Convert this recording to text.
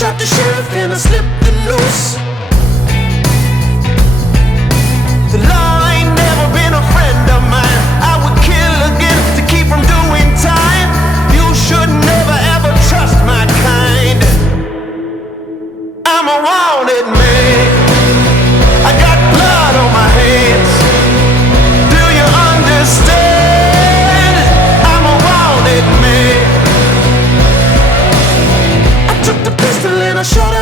shot the sheriff and I slipped the noose. The law ain't never been a friend of mine. I would kill again to keep from doing time. You should never ever trust my kind. I'm a wanted man. I got blood on my hands. Do you understand? I'm a wanted man. I took the pistol and I shot